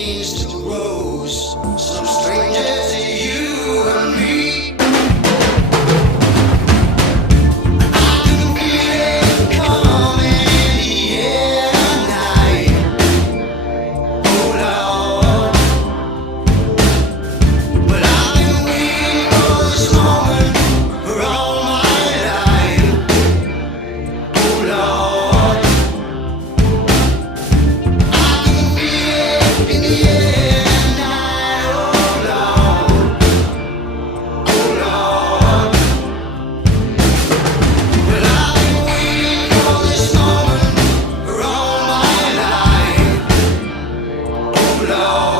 changed to rose, some stranger to you and me. I can feel it coming in the air tonight. Oh Lord, but I've been waiting for this moment for all my life. Oh Lord, I can feel it in the air tonight. Oh Lord, oh Lord, well I've been waiting for this moment for all my life. Oh Lord.